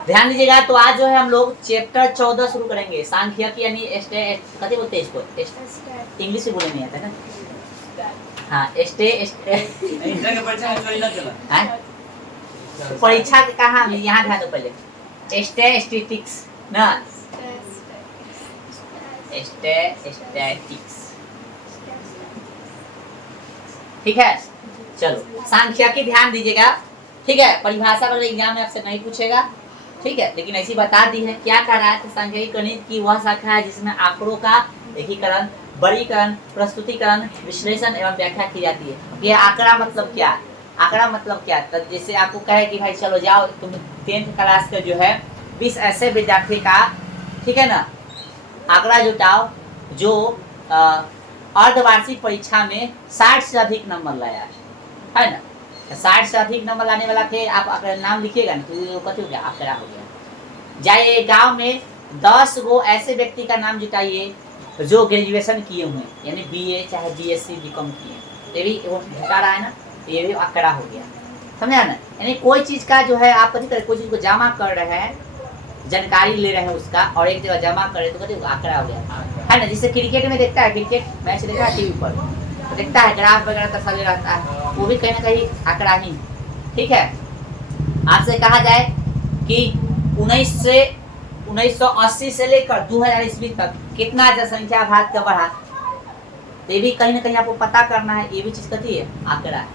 ध्यान दीजिएगा। तो आज जो है हम लोग चैप्टर 14 शुरू करेंगे, सांख्यिकी यानी कथी बोलते हैं इसको, इंग्लिश में बोले नहीं आता है ना। हाँ परीक्षा के कहा यहाँ ध्यान दो पहले, स्टैटिस्टिक्स ना, स्टैटिस्टिक्स, ठीक है। चलो सांख्यिकी ध्यान दीजिएगा, ठीक है। परिभाषा वाले एग्जाम में आपसे नहीं पूछेगा, ठीक है, लेकिन ऐसी बता दी है। क्या कह रहा है, तो सांख्यिकी गणित की वह शाखा है जिसमें आंकड़ों का एकीकरण, वर्गीकरण, प्रस्तुतिकरण, विश्लेषण एवं व्याख्या की जाती है। ये आंकड़ा मतलब क्या है, आंकड़ा मतलब क्या है, जैसे आपको कहे कि भाई चलो जाओ तुम 10th क्लास का जो है 20 ऐसे विद्यार्थी का, ठीक है ना, आंकड़ा जुटाओ जो अर्धवार्षिक परीक्षा में 60 से अधिक नंबर लाया है ना। 60 से अधिक नंबर लाने वाला थे, आप अगर नाम लिखिएगा ना तो कथी हो गया, आंकड़ा हो गया। जाइए गांव में 10 गो ऐसे व्यक्ति का नाम जुटाइए जो ग्रेजुएशन किए हुए, यानी बीए चाहे बीएससी बीकॉम किए, ये भी वो जुटा रहा है ना, ये भी आंकड़ा हो गया, समझा ना। यानी कोई चीज का जो है आप कथी करें, कोई चीज को जमा कर रहे हैं, जानकारी ले रहे हैं उसका, और एक जगह जमा करे तो कथी आंकड़ा हो गया, है ना। जिससे क्रिकेट में देखता है, क्रिकेट मैच देखता है टीवी पर, तो देखता है ग्राफ वगैरह तस्वीर रहता है, वो भी कहीं ना कहीं आंकड़ा ही, ठीक है। आपसे कहा जाए कि 1980 से लेकर 2000 ईस्वी तक कितना जनसंख्या भारत का बढ़ा, तो ये भी कहीं ना कहीं आपको पता करना है, ये भी चीज कथी है, आंकड़ा है,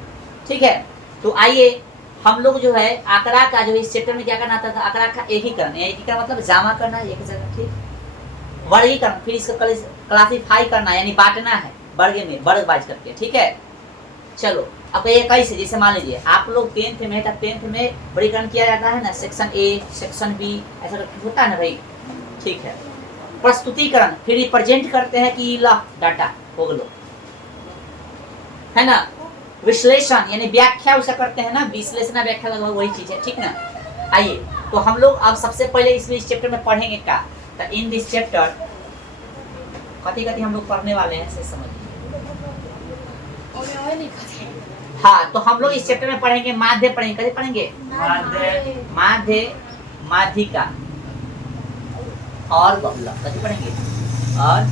ठीक है। तो आइए हम लोग जो है आंकड़ा का जो इस चैप्टर में क्या करना था, आंकड़ा का एकीकरण, एकीकरण मतलब जमा करना है एक जगह, ठीक। वर्गीकरण, फिर इसको क्लासिफाई करना यानी बांटना है वर्ग में, वर्ग वाइज करके, ठीक है। चलो अब ये कैसे, जैसे मान लीजिए आप लोग 10th में, तब 10th में वर्गीकरण किया जाता है ना, सेक्शन ए सेक्शन बी ऐसा होता है ना भाई, ठीक है। प्रस्तुतिकरण, फिर रिप्रेजेंट करते हैं कि ला डाटा हो गलो, है ना। विश्लेषण यानी व्याख्या उसे करते हैं ना, विश्लेषण व्याख्या लगभग वही चीज है, ठीक ना। आइए तो हम लोग अब सबसे पहले इस चैप्टर में पढ़ेंगे क्या, तो इन दिस चैप्टर कथी हम लोग पढ़ने वाले हैं, समझिए। हाँ, तो हम लोग इस चैप्टर में पढ़ेंगे माध्य, पढ़ेंगे कथी पढ़ेंगे, माध्य, माध्यिका और बहुलक, कथी पढ़ेंगे, और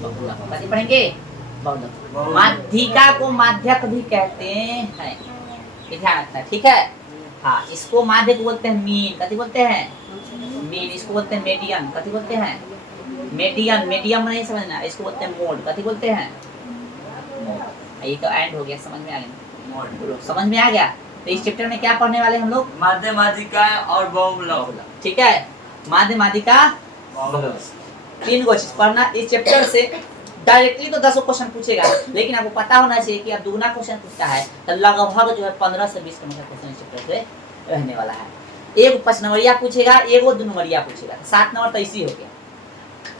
बहुलक कथी पढ़ेंगे, बहुलक। माध्यिका को माध्यक भी कहते हैं, ये ध्यान रखना है, ठीक है। हाँ, इसको माध्य को बोलते हैं मीन, कथी बोलते हैं, मीन। इसको बोलते हैं मीडियन, कथी बोलते हैं, मीडियन। मीडियम नहीं समझना, इसको बोलते हैं मोड, कथी बोलते हैं, ये तो एंड हो गया, समझ में आ गया, समझ में आ गया। तो इस चैप्टर में क्या पढ़ने वाले हम लोग, माध्य, माध्यिका और बहुलक, ठीक है। माध्य, माध्यिका, तीन को चीज पढ़ना इस चैप्टर से। डायरेक्टली तो 10 क्वेश्चन पूछेगा, लेकिन आपको पता होना चाहिए कि अब दुगना क्वेश्चन पूछता है, तो लगभग जो है 15 से 20 क्वेश्चन इस चैप्टर से रहने वाला है। एक 5 नंबरिया पूछेगा, एक 2 नंबरिया पूछेगा, 7 नंबर तो इसी हो गया,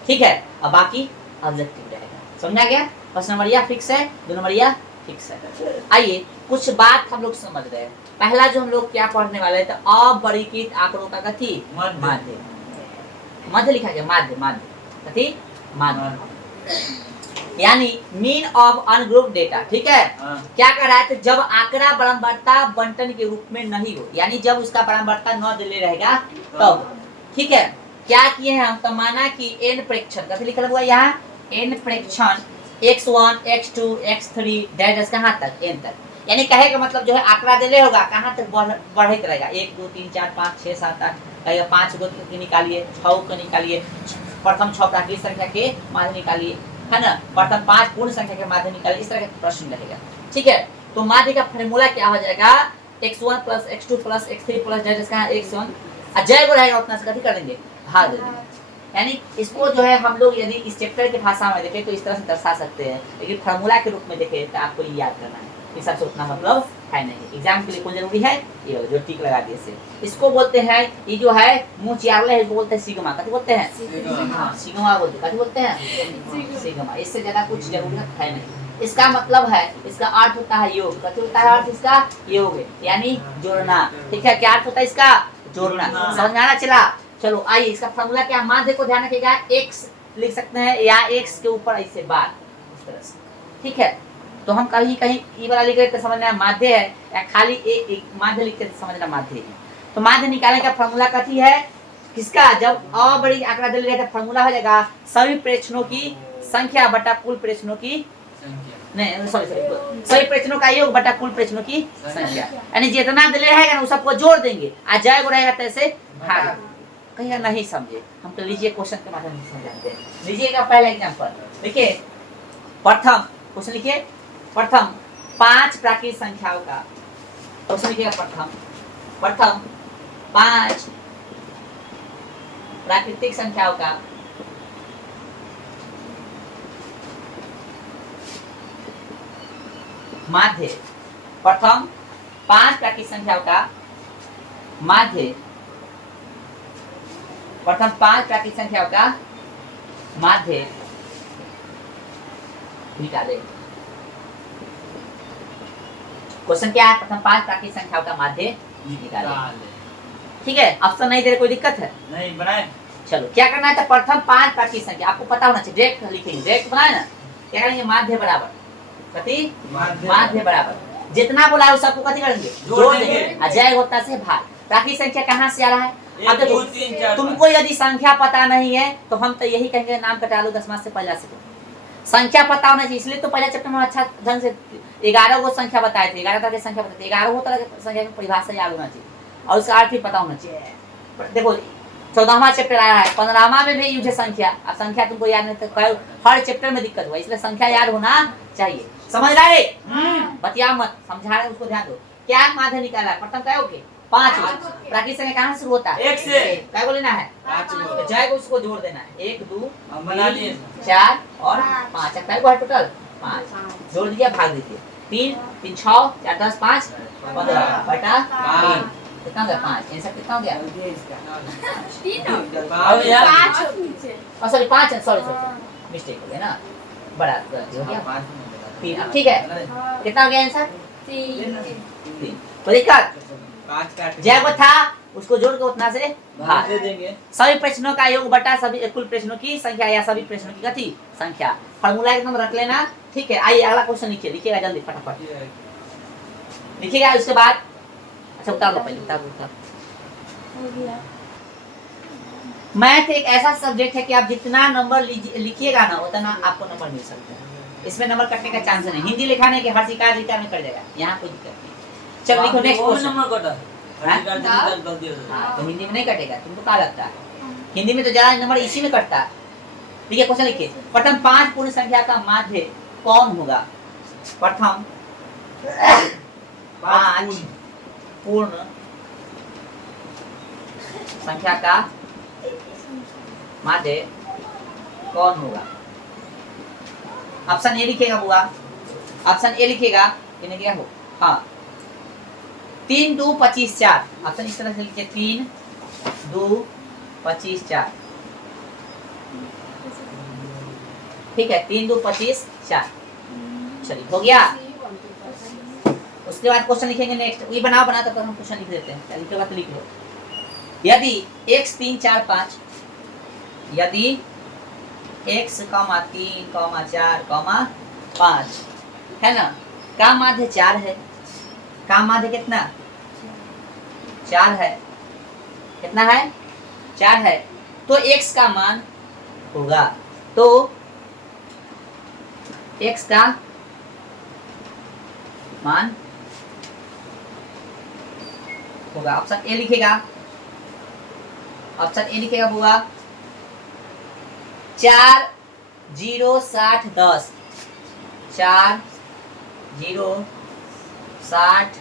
ठीक है। अब बाकी ऑब्जेक्टिव रहेगा, समझा गया। 5 नंबरिया फिक्स है, 2 नंबरिया फिक्स है। आइए कुछ बात हम लोग समझ रहे हैं। पहला जो हम लोग क्या पढ़ने वाले थे, अवर्गीकृत आंकड़ों का कथी, माध्य, माध्य लिखा गया, माध्य, माध्य कथी, माध्य यानी मीन ऑफ अनग्रुप डेटा, ठीक है। क्या कह रहा है, तो जब आंकड़ा बारंबारता बंटन के रूप में नहीं हो, यानी जब उसका बारंबारता न दिले रहेगा तब, ठीक है। क्या किए हैं हम, तो माना कि n प्रेक्षण, कथी लिखा हुआ यहाँ, n प्रेक्षण x1 x2 x3 डैश कहाँ तक, n तक, यानी कहे का मतलब जो है आंकड़ा दिले होगा कहाँ तक बढ़ते रहेगा, 1 2 3 4 5 6 7 8, कहेगा 5 को निकालिए, 6 को निकालिए, प्रथम 6 प्राकृतिक संख्या के माध्य निकालिए, है ना, प्रथम 5 पूर्ण संख्या के माध्य निकालिए, इस तरह का प्रश्न रहेगा, ठीक है। तो माध्य का फार्मूला क्या हो जाएगा, x1 + x2 + x3 + डैश कहाँ x1, जय को रहेगा उतना से कथी कर देंगे, भाग देंगे। यानी इसको जो है हम लोग यदि इस चैप्टर की भाषा में देखें तो इस तरह से दर्शा सकते हैं, लेकिन फार्मूला के रूप में देखें तो आपको ये याद करना है, इस सबसे उतना मतलब है नहीं। एग्जाम के लिए कौन जरूरी है, ये जो टिक लगा दिए से, इसको बोलते हैं, ये जो है मुंह चियारले है, इसको बोलते हैं सिग्मा, कथी बोलते हैं, सिग्मा बोलते हैं, कथी बोलते हैं, सिग्मा। इससे ज्यादा कुछ जरूरत है नहीं। इसका मतलब है, इसका अर्थ होता है योग, कथी होता है अर्थ इसका, योग यानी जोड़ना, ठीक है। क्या अर्थ होता है इसका, जोड़ना, समझ में आना चला। चलो आइए इसका फार्मूला क्या, माध्य को ध्यान रखिएगा, x लिख सकते हैं या x के ऊपर ऐसे बार, इस तरह से, ठीक है। तो हम कहीं कहीं ई वाला लिख रहे तो समझना माध्य है, या खाली एक माध्य लिखते तो समझना माध्य है। तो माध्य निकालने का फॉर्मूला कथी है किसका, जब अ बड़ी आंकड़ा दिल गया था फॉर्मूला हो जाएगा सभी प्रेक्षणों की संख्या बटा कुल प्रेक्षणों की संख्या नहीं सॉरी सभी प्रेक्षणों का योग बटा कुल प्रेक्षणों की संख्या, यानी जितना दिल रहेगा ना वो सबको जोड़ देंगे, आ जाएगा रहेगा तैसे भाग। कहीं नहीं समझे हम तो लीजिए क्वेश्चन के माध्यम से समझाते हैं। लीजिएगा पहला एग्जांपल, देखिए प्रथम क्वेश्चन लिखिए, प्रथम 5 प्राकृतिक संख्याओं का क्वेश्चन लिखिएगा, प्रथम 5 प्राकृतिक संख्याओं का माध्य, प्रथम 5 प्राकृतिक संख्याओं का माध्य, प्रथम 5 प्राकृतिक संख्याओं का माध्य निकाले। क्वेश्चन क्या है, प्रथम 5 प्राकृतिक संख्याओं का माध्य निकाले। ठीक है, ऑप्शन नहीं दे रहे, कोई दिक्कत है? नहीं बनाए। चलो क्या करना है, तो प्रथम 5 प्राकृतिक संख्या आपको पता होना चाहिए, डायरेक्ट लिखेंगे, डायरेक्ट बनाए ना, क्या करेंगे माध्य बराबर कथी, माध्य बराबर जितना बोला है सबको कथी करेंगे जोड़ देंगे, अजय होता से भाग। प्राकृतिक संख्या कहाँ से आ रहा है, अब देखो तुमको यदि संख्या पता नहीं है तो हम तो यही कहेंगे नाम कटा लो 10 मार्क्स से पहला से, संख्या पता होना चाहिए, इसलिए तो पहले चैप्टर में अच्छा ढंग से 11 को संख्या बताए थे, 11 तरह की संख्या बताते, 11 तरह की संख्या की परिभाषा याद होना चाहिए और उसका अर्थ भी पता होना चाहिए। देखो 14वां चैप्टर आया है, 15वां में भी यूज है संख्या, अब संख्या तुमको याद नहीं तो हर चैप्टर में दिक्कत हुआ, इसलिए संख्या याद होना चाहिए। समझ रहे, बतिया मत, समझा रहे उसको ध्यान दो। क्या माध्य निकाला, प्रथम क्या हो गए 5, प्राकृतिक संख्या कहाँ से शुरू होता है 1 से, क्या को लेना है 5 तो जाएगा उसको जोड़ देना है, 1 2 हम बना लिए 4 और 5, अब क्या को है टोटल 5, जोड़ दिया भाग दीजिए, 3 3 6 4 10 5 15 बटा 3 कितना हो गया 5, आंसर कितना हो गया अब यार सॉरी 5 है, सॉरी मिस्टेक हो गया ना, बड़ा गलती हो गया 3। अब ठीक है कितना हो गया आंसर 3। तो दिक्कत 5 काट जय वो था उसको जोड़ के उतना से भाग दे देंगे। सभी प्रश्नों का योग बटा सभी कुल प्रश्नों की संख्या या सभी प्रश्नों की गति संख्या, फार्मूला एकदम रख लेना। ठीक है, आइए अगला क्वेश्चन लिखिए, लिखिएगा जल्दी फटाफट लिखिएगा। उसके बाद अच्छा उतार लो, पहले उतार। मैथ एक ऐसा सब्जेक्ट है कि आप जितना नंबर लिखिएगा ना उतना आपको नंबर मिल सकता है, इसमें नंबर कटने का चांस नहीं। हिंदी लिखाने के हर शिकार में कट जाएगा, यहाँ कोई दिक्कत नहीं। चलो लिखो नेक्स्ट क्वेश्चन। नंबर कटा हाँ तो हिंदी में नहीं कटेगा, तुमको क्या लगता है हिंदी में तो ज्यादा नंबर इसी में कटता है। ठीक है, क्वेश्चन लिखिए, प्रथम 5 पूर्ण संख्या का माध्य कौन होगा। प्रथम 5 पूर्ण संख्या का माध्य कौन होगा। ऑप्शन ए लिखेगा बुआ, ऑप्शन ए लिखेगा कि नहीं दिया हो, हाँ 3 2 25 4, ऑप्शन इस तरह से लिखिए 3 2 25 4। ठीक है 3 2 25 4, चलिए हो गया। उसके बाद क्वेश्चन लिखेंगे नेक्स्ट, ये बनाओ बना तो हम क्वेश्चन लिख देते हैं, लिखे बात लिख लो। यदि x 3 4 5, यदि x, 3, 4, 5 है ना, का माध्य 4 है, का माध्य कितना 4 है, कितना है 4 है, तो x का मान होगा, तो x का मान होगा। ऑप्शन ए लिखेगा, ऑप्शन ए लिखेगा बुआ 4 0 60 10, 4 0 60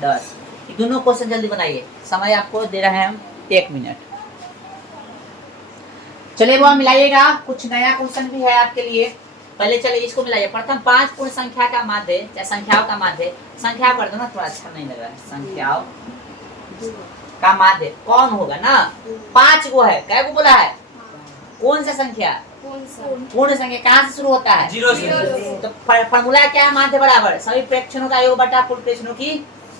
10। ये दोनों क्वेश्चन जल्दी बनाइए, समय आपको दे रहे हैं हम 1 मिनट। चलिए वो मिलाइएगा, कुछ नया क्वेश्चन भी है आपके लिए। पहले चलिए इसको मिलाइए, प्रथम 5 पूर्ण संख्या का माध्य या संख्याओं का माध्य, संख्या कर दो ना थोड़ा अच्छा नहीं लग रहा है, संख्याओं का माध्य कौन होगा ना, 5 को है, क्या को बोला है, कौन सा संख्या पूर्ण संख्या कहाँ से शुरू होता है 0 से। तो फॉर्मूला क्या है, माध्य बराबर सभी प्रेक्षणों का योग बटा कुल प्रेक्षणों की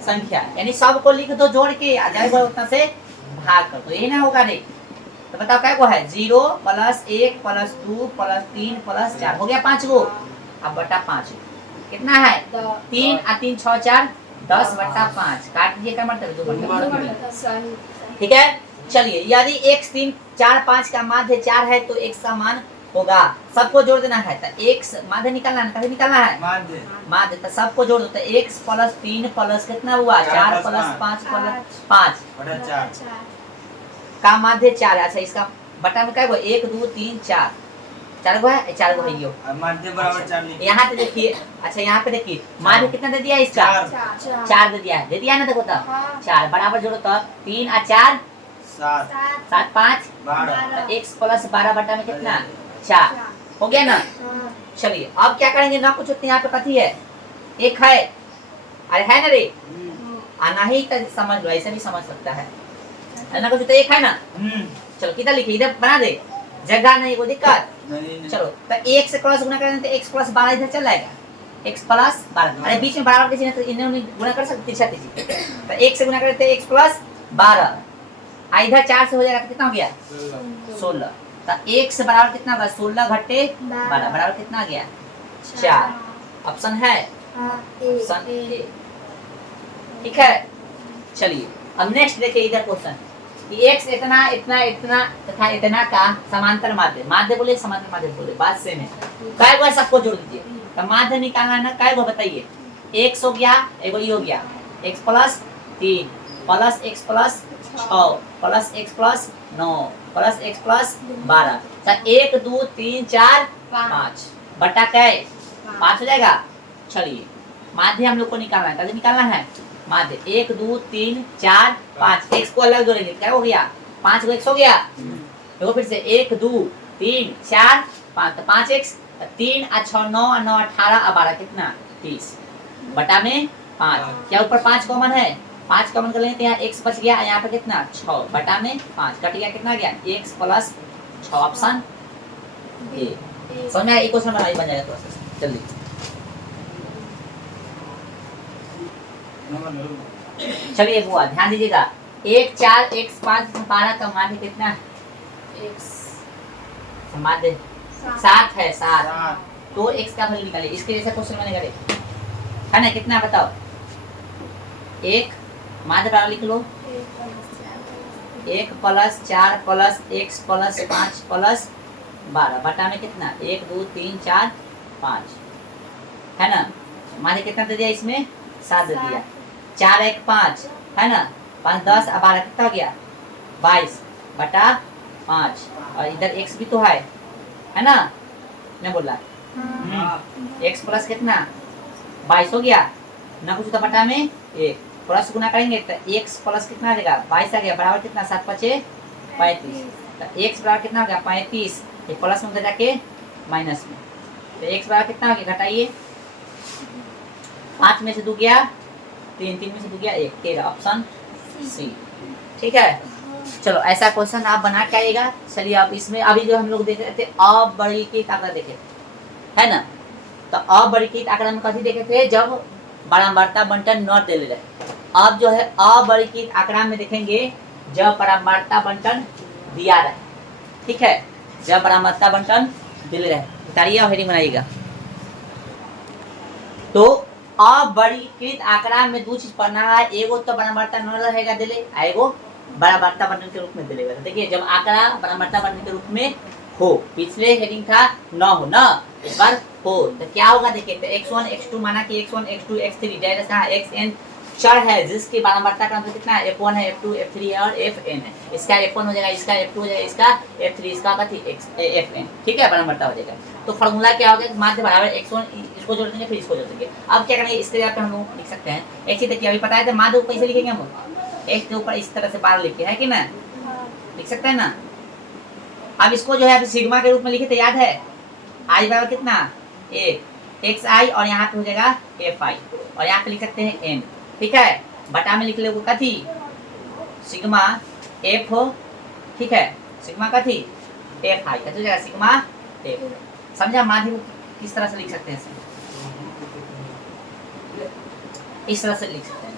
संख्या, यानी सबको लिख दो जोड़ के, आ जाएगा उतना से भाग कर दो, यही ना होगा नहीं। तो बताओ क्या को है 0 + 1 + 2 + 3 + 4 हो गया 5 गो, अब बटा 5 कितना है 3 और 3 6 4 10/5 काट दीजिए, क्या मतलब 2/5। सही। ठीक है, चलिए यदि x 3 4 5 का माध्य 4 है तो x का मान होगा, सबको जोड़ देना है। तो x माध्य निकालना है, कैसे निकालना है माध्य माध्य, तो सबको जोड़ दो। तो x + 3 + कितना हुआ 4 + 5 + 5 बटा 4 का माध्य 4 है। अच्छा इसका बटा में क्या हुआ 1 2 3 4 4 गो है, 4 गो है यो। अब माध्य बराबर 4 लिखिए। यहाँ पे देखिए, अच्छा यहाँ पे देखिए माध्य कितना दे दिया है इसका 4 4 दे दिया है, दे दिया है ना, देखो तो 4 बराबर जोड़ो तो 3 और 4 7 7 5 12 x + 12 बटा में कितना 4 हो गया ना। चलिए अब क्या करेंगे ना, कुछ यहाँ पे कथी है एक है, अरे है ना रे, आना ही तो समझ लो, ऐसे भी समझ सकता है ना, कुछ तो एक है ना। चलो कितना लिखे इधर बना दे, जगह नहीं कोई दिक्कत। नहीं चलो तो 1 से क्रॉस गुना करेंगे तो x + 12 इधर चल जाएगा, x + 12 अरे बीच में बराबर किसी ने तो इन्होंने गुना कर सकते तिरछा तिरछी, तो 1 से गुना करते x + 12 इधर 4 से हो जाएगा तो कितना हो गया 16। तो x बराबर कितना होगा 16 - 12 बराबर कितना आ गया 4। ऑप्शन है ऑप्शन ए। ठीक है, चलिए अब नेक्स्ट देखिए इधर क्वेश्चन कि x इतना इतना इतना तथा इतना का समांतर माध्य, माध्य बोले समांतर माध्य बोले बात सेम है, काय गो है सबको जोड़ दीजिए। तो माध्य निकालना है ना, काय गो बताइए, x हो गया, एगो ये हो गया x + 3 + x + 6 + x + 9 + x + 12। तो 1 2 3 4 5 बटा क्या 5 हो जाएगा। चलिए माध्य हम लोग को निकालना है, कैसे निकालना है माध्य 1 2 3 4 5 x को अलग जोड़ेंगे, क्या हो गया 5 को x हो गया। देखो फिर से 1 2 3 4 5, तो 5x 3 और 6 9 और 9 18 और 12 कितना 30 बटा में 5। क्या ऊपर 5 कॉमन है, 5 कॉमन कर लेंगे तो यहाँ x बच गया, यहाँ पे कितना 6 बटा में 5 कट गया, कितना गया x + 6। Option A. समझ में आया, एक क्वेश्चन बनाइए बन जाएगा तो जल्दी। चलिए बुआ ध्यान दीजिएगा, 1 4 x 5 12 का माध्य कितना है, माध्य 7 है 7, तो x का वैल्यू निकालिए। इसके जैसा क्वेश्चन मैंने करे है ना, कितना बताओ, एक माध्य बराबर लिख लो 1 + 4 + x + 5 + 12 बटा में कितना 1 2 3 4 5 है ना। माध्य कितना दे दिया इसमें 7 दे दिया, 4 1 5 है ना, 5 10 और 12 कितना हो गया 22 बटा 5, और इधर x भी तो है ना, मैं बोल रहा x + कितना 22 हो गया ना, कुछ तो बटा में 1 प्लस गुना करेंगे तो x + कितना आ जाएगा 22 आ गया, बराबर कितना 7 × 5 = 35। तो x बराबर कितना हो गया 35, ये प्लस में उधर जाके माइनस में, तो x बराबर कितना हो गया घटाइए, 5 में से 2 गया 3, 3 में से 2 गया 1, 13। Option C. ठीक है, चलो ऐसा क्वेश्चन आप बना के आइएगा। चलिए आप इसमें अभी जो हम लोग देख रहे थे अबरीकित आंकड़ा देखे है ना, तो अबरीकित आंकड़ा में कथी देखे थे, जब बारंबारता बंटन न दे रहे। अब जो है अबरीकित आंकड़ा में देखेंगे जब बारंबारता बंटन दिया रहे। ठीक है, जब बारंबारता बंटन दिल रहे, उतारिए और हेडिंग बनाइएगा। तो अबरीकृत आंकड़ा में दो चीज पढ़ना है, एगो तो बारंबारता न रहेगा दिले, एगो बारंबारता बंटन के रूप में दिलेगा। देखिए जब आंकड़ा बारंबारता बंटन के रूप में हो, पिछले हेडिंग था न हो ना, इस बार हो, तो क्या होगा देखिए, तो x1 x2 माना कि x1 x2 x3 डायरेक्ट कहां xn चर है जिसकी बारंबारता क्रम कितना है f1 है f2 f3 है और fn है। इसका f1 हो जाएगा, इसका f2 हो जाएगा, इसका f3, इसका कथी fn। ठीक है, बारंबारता हो जाएगा। तो फार्मूला क्या होगा, माध्य बराबर x1, इसको जोड़ देंगे फिर इसको जोड़ देंगे। अब क्या करेंगे, इसके जगह पे हम लोग लिख सकते हैं एक चीज देखिए, अभी पता है तो माध्य को कैसे लिखेंगे हम x के ऊपर इस तरह से 12 लिखे है कि ना, लिख सकते हैं ना। अब इसको जो है अभी सिग्मा के रूप में लिखे थे, याद है i बराबर कितना a xi और यहाँ पे हो जाएगा fi और यहाँ पे लिख सकते हैं n। ठीक है, बटा में लिख ले कथी सिग्मा f हो, ठीक है, सिग्मा कथी fi कथी हो जाएगा सिग्मा f। समझा, माध्य को किस तरह से लिख सकते हैं, इस तरह से लिख सकते हैं।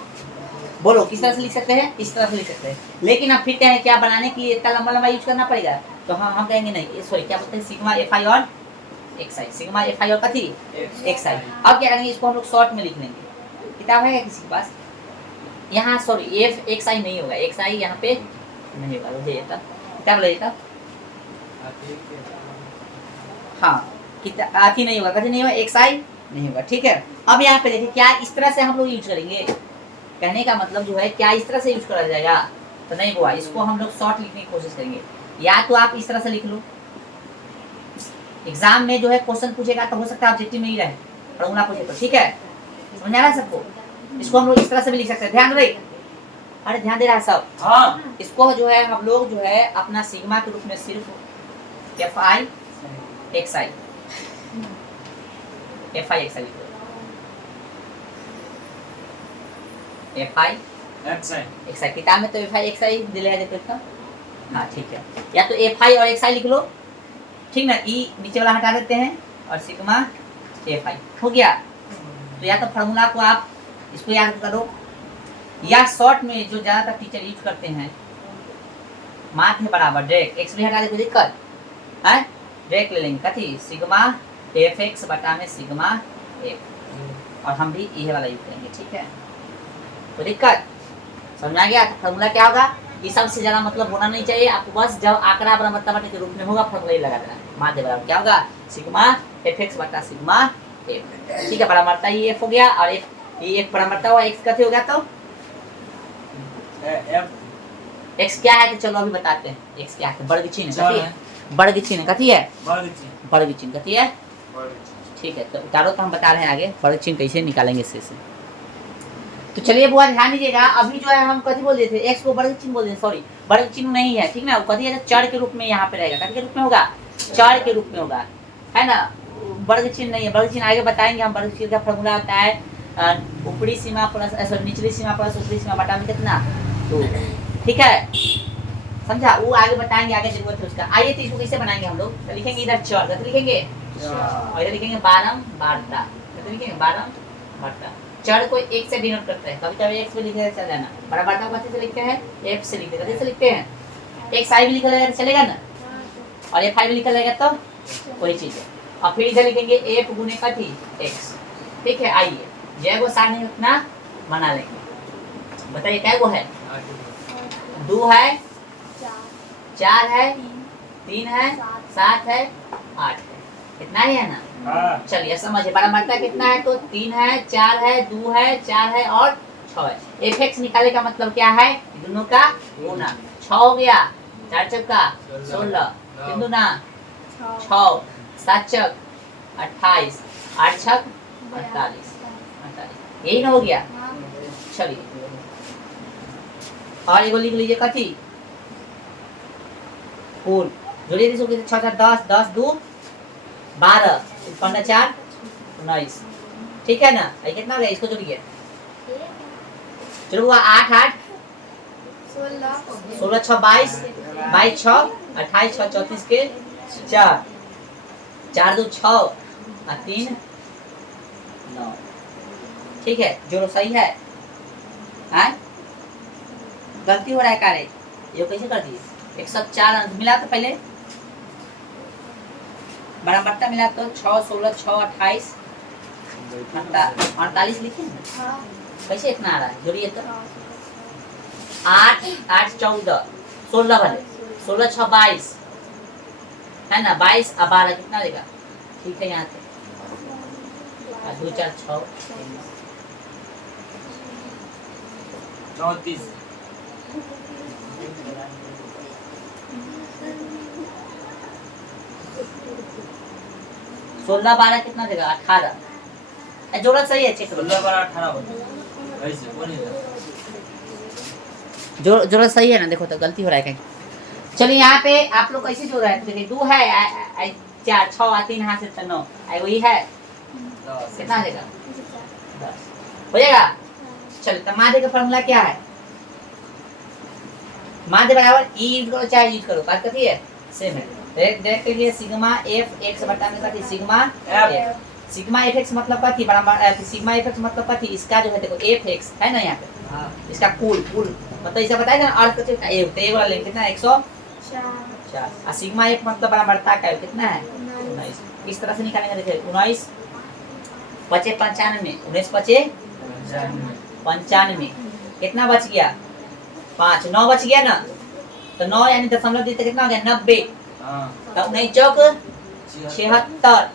बोलो किस तरह से लिख सकते हैं, इस तरह से लिख सकते हैं। लेकिन अब फिर क्या है, क्या बनाने के लिए इतना लंबा लंबा यूज करना पड़ेगा, तो हम कहेंगे नहीं, सॉरी क्या बोलते हैं सिग्मा fi और xi, सिग्मा fi और कथी xi। अब क्या करेंगे, इसको हम लोग शॉर्ट में लिख लेंगे, किताब है क्या किसी के पास? यहाँ सॉरी एफ एक्स आई नहीं होगा, एक्स आई यहाँ पे नहीं होगा, ले लेता किताब ले लेता। हाँ किताब आती नहीं होगा, कभी नहीं होगा, एक्स आई नहीं होगा, ठीक है। अब यहाँ पे देखिए क्या इस तरह से हम लोग यूज करेंगे, कहने का मतलब जो है क्या इस तरह से यूज करा जाएगा, तो नहीं हुआ, इसको हम लोग शॉर्ट लिखने की कोशिश करेंगे। या तो आप इस तरह से लिख लो, एग्जाम में जो है क्वेश्चन पूछेगा तो हो सकता है ऑब्जेक्टिव में ही रहे, फॉर्मूला पूछे तो, ठीक है, समझ आ रहा है सबको? इसको हम लोग इस तरह से भी लिख सकते हैं, ध्यान दे, अरे ध्यान दे रहा है सब। हाँ इसको जो है हम लोग जो है अपना सिग्मा के रूप में सिर्फ F I X I, F I X I, F I X I, किताब में तो एफ आई एक्स आई दिलेगा देखो इसका, हाँ ठीक है। या तो एफ आई और एक्स आई लिख लो, ठीक ना, ई नीचे वाला हटा देते हैं और सिग्मा एफ आई हो गया। तो या तो फार्मूला को आप इसको याद करो, या शॉर्ट में जो ज़्यादातर टीचर यूज करते हैं, माथ में बराबर डायरेक्ट एक्स भी हटा दे, कोई दिक्कत है, डायरेक्ट ले लेंगे कथी, सिग्मा एफ एक्स बटा में सिग्मा एफ, और हम भी ये वाला यूज करेंगे, ठीक है, कोई दिक्कत, समझा गया? तो फार्मूला क्या होगा, ये सबसे ज़्यादा मतलब होना नहीं चाहिए आपको, बस जब आंकड़ा बराबर के रूप में होगा फार्मूला ही लगा देना, माध्य बराबर क्या होगा, सिग्मा एफ एक्स बटा सिग्मा एफ, ठीक है, बराबरता ये एफ हो गया, और एफ ये एक बराबरता हुआ, एक्स कथी हो गया, तो एक्स क्या है, तो चलो अभी बताते हैं, एक्स क्या है, वर्ग चिन्ह कथी है, वर्ग चिन्ह कथी है, वर्ग चिन्ह कथी है, ठीक है, तो उतारो तो हम बता रहे हैं आगे वर्ग चिन्ह कैसे निकालेंगे इससे से। तो चलिए बुआ ध्यान दीजिएगा, अभी जो है हम कथी बोल रहे थे, एक्स को वर्ग चिन्ह बोल रहे थे, सॉरी वर्ग चिन्ह नहीं है, ठीक ना, वो कथी है, चर के रूप में यहाँ पे रहेगा, कथी के रूप में होगा, चर के रूप में होगा, है ना, वर्ग चिन्ह नहीं है, वर्ग चिन्ह आगे बताएंगे हम। वर्ग चिन्ह का फॉर्मूला होता है ऊपरी सीमा प्लस निचली सीमा प्लस ऊपरी सीमा बटा में कितना 2, ठीक है, समझा, वो आगे बताएंगे, आगे जरूरत है उसका। आइए तो इसको कैसे बनाएंगे हम लोग, तो लिखेंगे इधर चर, कैसे लिखेंगे, और इधर लिखेंगे बारंबारता, कैसे लिखेंगे, बारंबारता, चर को एक से डिनोट करते हैं, कभी कभी एक्स भी लिखे चल जाना, बराबरता को कैसे से लिखते हैं, एफ से लिखते हैं, कैसे लिखते हैं, एक्स आई भी लिखा रहेगा तो चलेगा ना, और एफ आई भी लिखा रहेगा तो वही चीज है, और फिर इधर लिखेंगे एफ गुने कथी एक्स, ठीक है। आइए जय को सारणी उतना बना लेंगे, बताइए क्या वो है, 2 है, 4 है, 3 है, 7 है, 8 है, इतना ही है ना, चलिए समझिए, बराबरता कितना है, तो 3 है, 4 है, 2 है, 4 है और 6 है। एफ एक्स निकाले का मतलब क्या है, दोनों का गुना, 6 हो गया, 4 चौका 16, 3 दूना 6, 7 चौक 28, 8 छक 48, यही ना हो गया। चलिए और एगो लिख लीजिए कथी, कुल जोड़िए, 6 4 10, 10 2 12, 15 4 19, ठीक है ना, ये कितना हो गया, इसको जोड़िए, चलो 8 8 16 6 22, 22 6 28 6 34 के 4, 4 2 6 और 3 9, ठीक है, जोड़ो, सही है, हाँ गलती हो रहा है कार्य, ये कैसे कर दिए, 104 अंक मिला, तो पहले बराबरता मिला तो 6 16 6 28 48 लिखे ना, कैसे इतना आ रहा है, जोड़िए तो 8 8 14 16 वाले 16 6 22 है ना, 22 और 12 कितना देगा, ठीक है, यहाँ पे 2 4 6 34, 16 12 कितना देगा, 18, जोड़ा सही है, चेक करो, 16 12 18 ऐसे वो नहीं था, जोड़ा सही है ना, देखो तो गलती हो रहा है कहीं। चलिए यहाँ पे आप लोग कैसे जोड़ रहे हैं, देखिए 2 है, 4 6 और 3 हाथ से 9, वही है, कितना देगा 10 हो जाएगा। चलो तो माध्य का फॉर्मूला क्या है, माध्य बराबर ई यूज करो चाहे यूज करो, बात कथी है, सेम है, डायरेक्ट लिए सिग्मा एफ एक्स बटा में कथी, sigma F, sigma F x मतलब कथी, बराबर सिग्मा एफ एक्स मतलब कथी, इसका जो है देखो एफ एक्स है ना यहाँ पे, इसका कुल मतलब इसे बताएगा ना, अर्थ कथी का एफ, तो ये वाला लेंगे कितना 104, और सिग्मा एफ मतलब बराबरता का कितना है 19, इस तरह से निकालेंगे, देखिए 19 5 95, 19 5 95। कितना बच गया 5, 9 बच गया ना, तो 9 यानी दशमलव दी तो कितना हो गया 90। तो 9 चौक 76,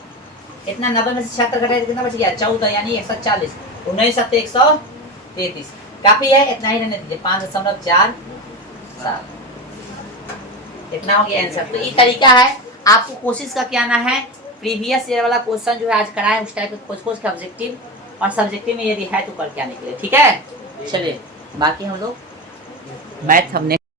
इतना 90 में से 76 घटाए तो कितना बच गया 14 यानी 140। 19 7 133 काफी है, इतना ही रहने दीजिए 5.47। इतना हो गया आंसर। तो ये तरीका है, आपको कोशिश का क्या आना है, प्रीवियस ईयर वाला क्वेश्चन जो है आज कराए उस टाइप के खोज के ऑब्जेक्टिव और सब्जेक्टिव में यदि है तो करके आने के लिए, ठीक है। चलिए बाकी हम लोग मैथ हमने